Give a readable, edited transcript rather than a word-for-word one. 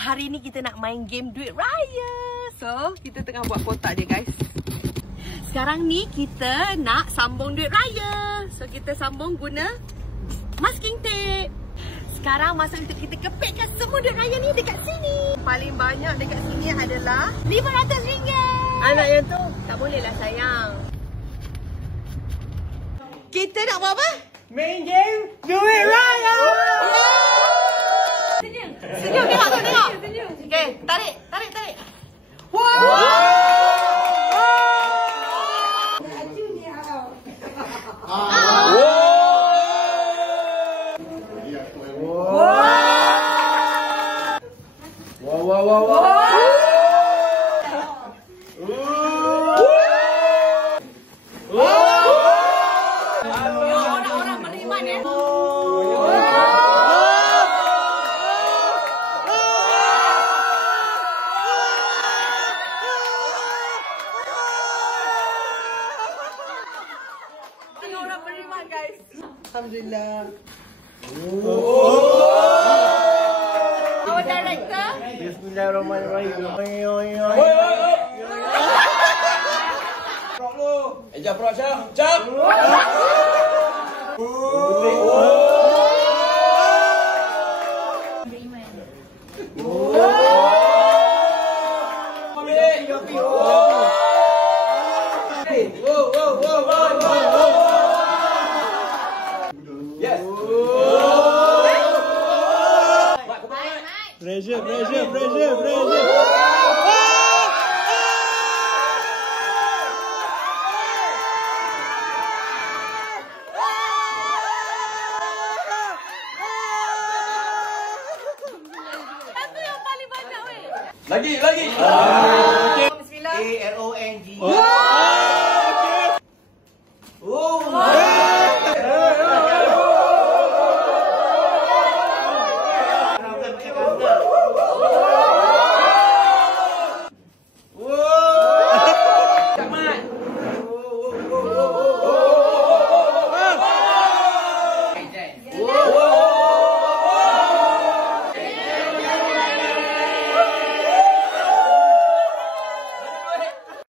Hari ni kita nak main game duit raya. So, kita tengah buat kotak dia, guys. Sekarang ni kita nak sambung duit raya. So, kita sambung guna masking tape. Sekarang masa untuk kita kepitkan semua duit raya ni dekat sini. Paling banyak dekat sini adalah RM500. Anak yang tu tak boleh lah sayang. Kita nak buat apa? Main game duit raya. Senyum, tengok. Okay, tarik. Orang beriman ya. Orang beriman, guys. Alhamdulillah. Our director. Bismillahirrahmanirrahim. Jap, jap. Pressure. Itu yang paling banyak, weh. Lagi. Bismillah. ALONG.